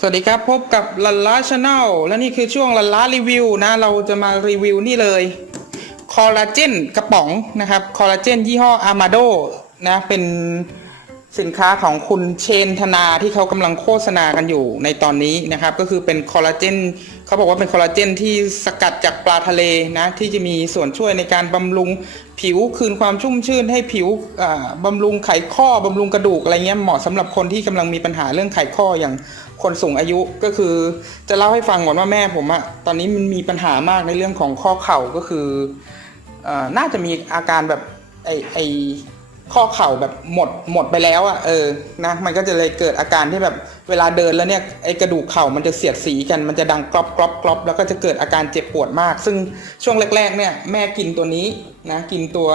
สวัสดีครับ พบกับลันล้าชาแนลและนี่คือช่วงลันล้ารีวิวนะ เราจะมารีวิวนี่เลยคอลลาเจนกระป๋องนะครับคอลลาเจนยี่ห้ออามาโดนะเป็นสินค้าของคุณเชนธนาที่เขากำลังโฆษณากันอยู่ในตอนนี้นะครับ ก็คือเป็นคอลลาเจนเขาบอกว่าเป็นคอลลาเจนที่สกัดจากปลาทะเลนะ ที่จะมีส่วนช่วยในการบำรุงผิวคืนความชุ่มชื่นให้ผิวอ่าบำรุงไขข้อบำรุงกระดูกอะไรเงี้ยเหมาะสำหรับคนที่กำลังมีปัญหาเรื่องไขข้ออย่าง คนสูงอายุก็คือ จะเล่าให้ฟังก่อนว่าแม่ผมอะตอนนี้มันมีปัญหามากในเรื่องของข้อเข่าก็คืออน่าจะมีอาการแบบไอไอข้อเข่าแบบหมดหมดไปแล้วอะเออนะมันก็จะเลยเกิดอาการที่แบบเวลาเดินแล้วเนี่ยไอกระดูกเข่ามันจะเสียดสีกันมันจะดังกรอบกรอบกรอบแล้วก็จะเกิดอาการเจ็บปวดมาก ซึ่งช่วงแรกๆเนี่ยแม่กินตัวนี้นะกินตัว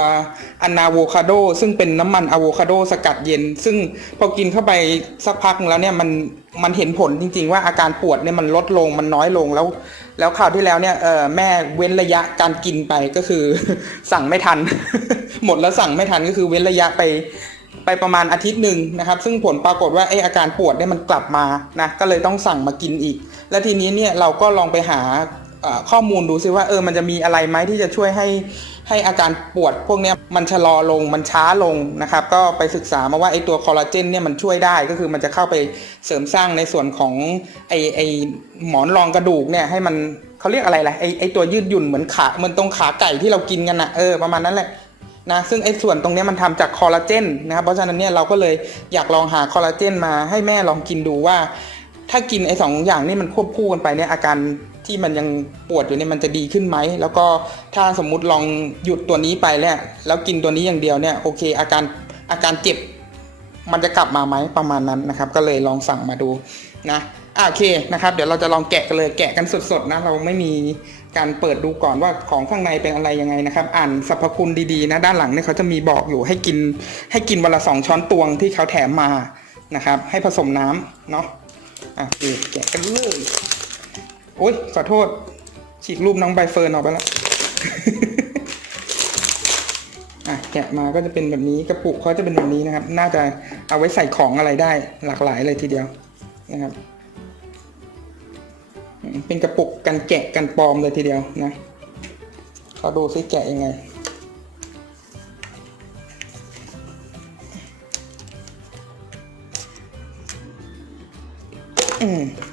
อันาโวคาโดซึ่งเป็นน้ำมันอะโวคาโดสกัดเย็น ซึ่งพอกินเข้าไปสักพักแล้วเนี่ยมัน มันเห็นผลจริง ๆ ว่าอาการปวดเนี่ยมันลดลงมันน้อยลงแล้ว แล้วคราวที่แล้วเนี่ยแม่เว้นระยะการกินไปก็คือ สั่งไม่ทัน หมดแล้วสั่งไม่ทันก็คือเว้นระยะไปไปประมาณอาทิตย์หนึ่งนะครับ ซึ่งผลปรากฏว่าไออาการปวดเนี่ยมันกลับมานะก็เลยต้องสั่งมากินอีก และทีนี้เนี่ยเราก็ลองไปหาข้อมูลดูซิว่าเออมันจะมีอะไรไหมที่จะช่วยให้ ให้อาการปวดพวกนี้มันชะลอลงมันช้าลงนะครับ ก็ไปศึกษามาว่าไอตัวคอลลาเจนเนี่ยมันช่วยได้ก็คือมันจะเข้าไปเสริมสร้างในส่วนของไอไอหมอนรองกระดูกเนี่ยให้มันเขาเรียกอะไรล่ะไอไอตัวยืดหยุ่นเหมือนขาเหมือนตรงขาไก่ที่เรากินกันนะเออประมาณนั้นแหละนะซึ่งไอ้ส่วนตรงนี้มันทำจากคอลลาเจนนะครับเพราะฉะนั้นเนี่ยเราก็เลยอยากลองหาคอลลาเจนมาให้แม่ลองกินดูว่า ถ้ากินไอ้สองอย่างนี่มันควบคู่กันไปเนี่ยอาการที่มันยังปวดอยู่เนี่ยมันจะดีขึ้นไหม แล้วก็ถ้าสมมุติลองหยุดตัวนี้ไปเนี่ยแล้วกินตัวนี้อย่างเดียวเนี่ยโอเค อาการอาการเจ็บ มันจะกลับมาไหมประมาณนั้นนะครับ ก็เลยลองสั่งมาดูนะอะโอเคนะครับ เดี๋ยวเราจะลองแกะกันเลยแกะกันสดๆนะ เราไม่มีการเปิดดูก่อนว่าของข้างในเป็นอะไรยังไงนะครับ อ่านสรรพคุณดีๆนะด้านหลังเนี่ยเขาจะมีบอกอยู่ให้กินให้กินวันละสองช้อนตวงที่เขาแถมมานะครับ ให้ผสมน้ำเนาะ อะโอเคแกะกันเลยโอ๊ยขอโทษ ฉีกรูปน้องใบเฟิร์นออกไปแล้วอะแกะมาก็จะเป็นแบบนี้กระปุกเขาจะเป็นแบบนี้นะครับ น่าจะเอาไว้ใส่ของอะไรได้หลากหลายเลยทีเดียวนะครับ เป็นกระปุกกันแกะกันปลอมเลยทีเดียวนะเขาดูซิแกะยังไง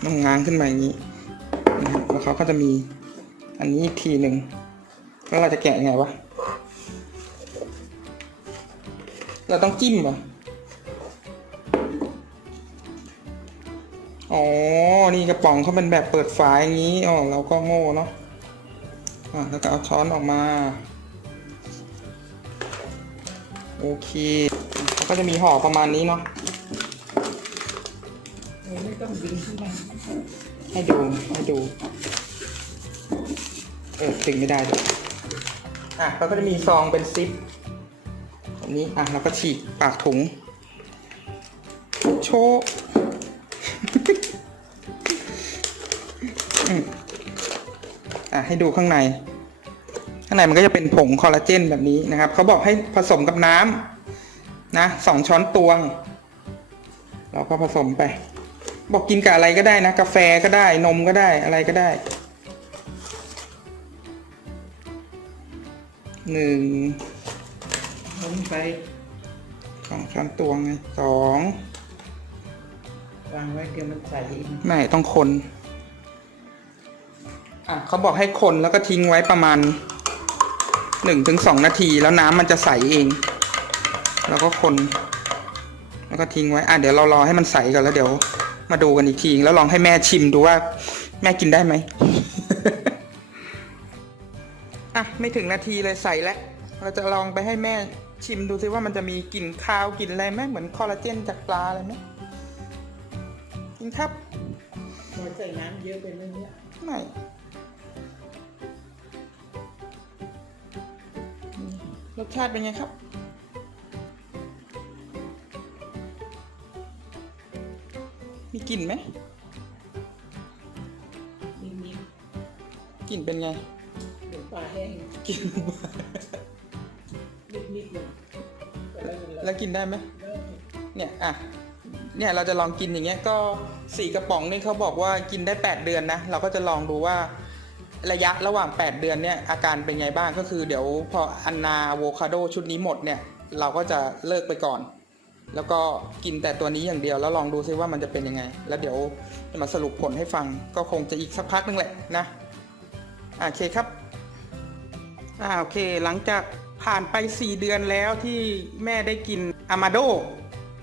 ต้องง้างขึ้นมาอย่างนี้นะครับแล้วเขาก็จะมีอันนี้อีกทีหนึ่งแล้วเราจะแกะยังไงวะ เราต้องจิ้มป่ะอ๋อ นี่กระป๋องเขาเป็นแบบเปิดฝาอย่างนี้ อ๋อ เราก็โง่เนาะ อะ แล้วก็เอาช้อนออกมา โอเค เขาก็จะมีห่อประมาณนี้เนาะ ไม่ต้องดึงขึ้นมาให้ดูให้ดู เออดึงไม่ได้ด้วยอะแล้วก็จะมีซองเป็นซิปแบบนี้อะแล้วก็ฉีกปากถุง โชว์อะให้ดูข้างใน ข้างในมันก็จะเป็นผงคอลลาเจนแบบนี้นะครับเขาบอกให้ผสมกับน้ำนะสองช้อนตวง เราก็ผสมไป บอกกินกับอะไรก็ได้นะ กาแฟก็ได้นมก็ได้อะไรก็ได้หนึ่งลงไปสองช้อนตวงไงสองวางไว้เดี๋ยวมันใสเองไม่ต้องคนอะเขาบอกให้คนแล้วก็ทิ้งไว้ประมาณหนึ่งถึงสองนาทีแล้วน้ำมันจะใสเอง แล้วก็คน แล้วก็ทิ้งไว้ อะเดี๋ยวเรารอให้มันใสก่อนแล้วเดี๋ยว มาดูกันอีกทีแล้วลองให้แม่ชิมดูว่า แม่กินได้ไหมอะไม่ถึงนาทีเลยใส่แล้วเราจะลองไปให้แม่ชิมดูซิว่ามันจะมีกลิ่นคาวกลิ่นอะไรไหมเหมือนคอลลาเจนจากปลาอะไรไหมกินครับพอใส่น้ำเยอะไปไหมเนี่ยไม่รสชาติเป็นไงครับ กลิ่นไหมนิดกลิ่นเป็นไงๆเหมือนปลาแห้งกลิ่นนิดๆเลยแต่แล้วมันแล้วกินได้ไหมแล้วเนี่ยอะเนี่ยเราจะลองกินอย่างเงี้ยก็สี่กระป๋องนี่เขาบอกว่ากินได้ 8 เดือนนะเราก็จะลองดูว่าระยะระหว่าง 8 เดือนเนี่ยอาการเป็นไงบ้างก็คือเดี๋ยวพออันนาโวคาโดชุดนี้หมดเนี่ยเราก็จะเลิกไปก่อน แล้วก็กินแต่ตัวนี้อย่างเดียวแล้วลองดูซิว่ามันจะเป็นยังไง แล้วเดี๋ยวจะมาสรุปผลให้ฟัง ก็คงจะอีกสักพักนึงแหละนะโอเคครับอ่าโอเค หลังจากผ่านไป 4 เดือนแล้วที่แม่ได้กินอามาโด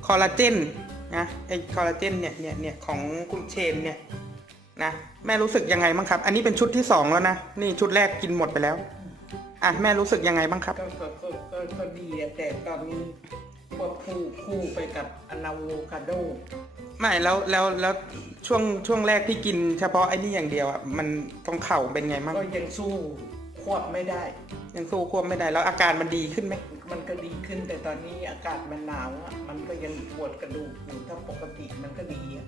คอลลาเจนนะไอคอลลาเจนเนี่ยเนี่ยเนี่ยของคุณเชนเนี่ยนะแม่รู้สึกยังไงบ้างครับ อันนี้เป็นชุดที่ 2 แล้วนะ นี่ชุดแรกกินหมดไปแล้วอะแม่รู้สึกยังไงบ้างครับ ก็ก็ก็ก็ดีแต่ตอนนี้ ควบคู่คู่ไปกับอะนาโวคาโด ไม่แล้วแล้วแล้วช่วงช่วงแรกที่กินเฉพาะไอ้นี่อย่างเดียวอะมันตรงเข่าเป็นไงบ้างก็ยังสู้ควบไม่ได้ ยังสู้ควบไม่ได้แล้วอาการมันดีขึ้นไหมมันก็ดีขึ้นแต่ตอนนี้อากาศมันหนาวอะมันก็ยังปวดกระดูกอยู่ถ้าปกติมันก็ดีอะ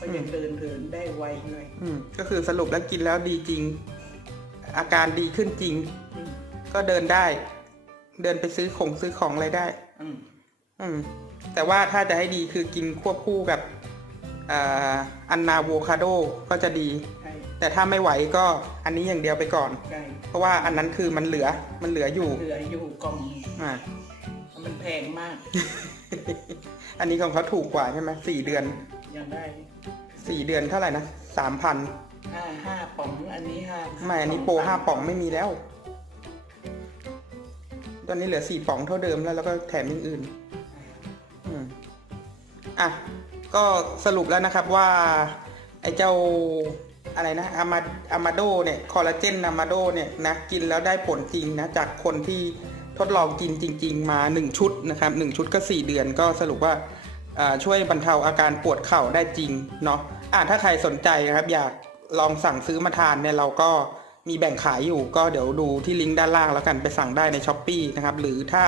ก็ยังเดินเดินได้ไวหน่อยอืมก็คือสรุปแล้วกินแล้วดีจริง อาการดีขึ้นจริง อืมก็เดินได้ เดินไปซื้อของซื้อของอะไรได้ อืม อืมแต่ว่าถ้าจะให้ดีคือกินควบคู่กับอ่าอันนาโวคาโดก็จะดีใช่แต่ถ้าไม่ไหวก็อันนี้อย่างเดียวไปก่อนใช่เพราะว่าอันนั้นคือมันเหลือมันเหลืออยู่ เหลืออยู่กล่องอ่ามันแพงมาก อันนี้ของเขาถูกกว่าใช่ไหมสี่เดือนยังได้สี่เดือนเท่าไหร่นะสามพันห้าห้าป๋องอันนี้ห้าไม่อันนี้โปรห้าป๋องไม่มีแล้ว ตอนนี้เหลือสี่ป๋องเท่าเดิมแล้วแล้วก็แถมอย่างอื่นอืม อะก็สรุปแล้วนะครับว่า ไอ้เจ้าอะไรนะอามาอามาโดเนี่ยคอลลาเจนอามาโดเนี่ยนะกินแล้วได้ผลจริงนะจากคนที่ทดลองกินจริง ๆ มา 1 ชุดนะครับ1ชุดก็ 4 เดือนก็สรุปว่าช่วยบรรเทาอาการปวดเข่าได้จริงเนาะอะถ้าใครสนใจนะครับ อยากลองสั่งซื้อมาทานเนี่ยเราก็ มีแบ่งขายอยู่ก็เดี๋ยวดูที่ลิงก์ด้านล่างแล้วกันไปสั่งได้ในช้อปปีนะครับ หรือถ้า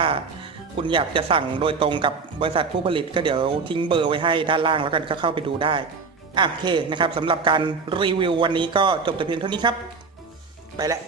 คุณอยากจะสั่งโดยตรงกับบริษัทผู้ผลิตก็เดี๋ยวทิ้งเบอร์ไว้ให้ด้านล่างแล้วกันก็เข้าไปดูได้อะโอเคนะครับสำหรับการรีวิววันนี้ก็จบแต่เพียงเท่านี้ครับ ไปแล้ว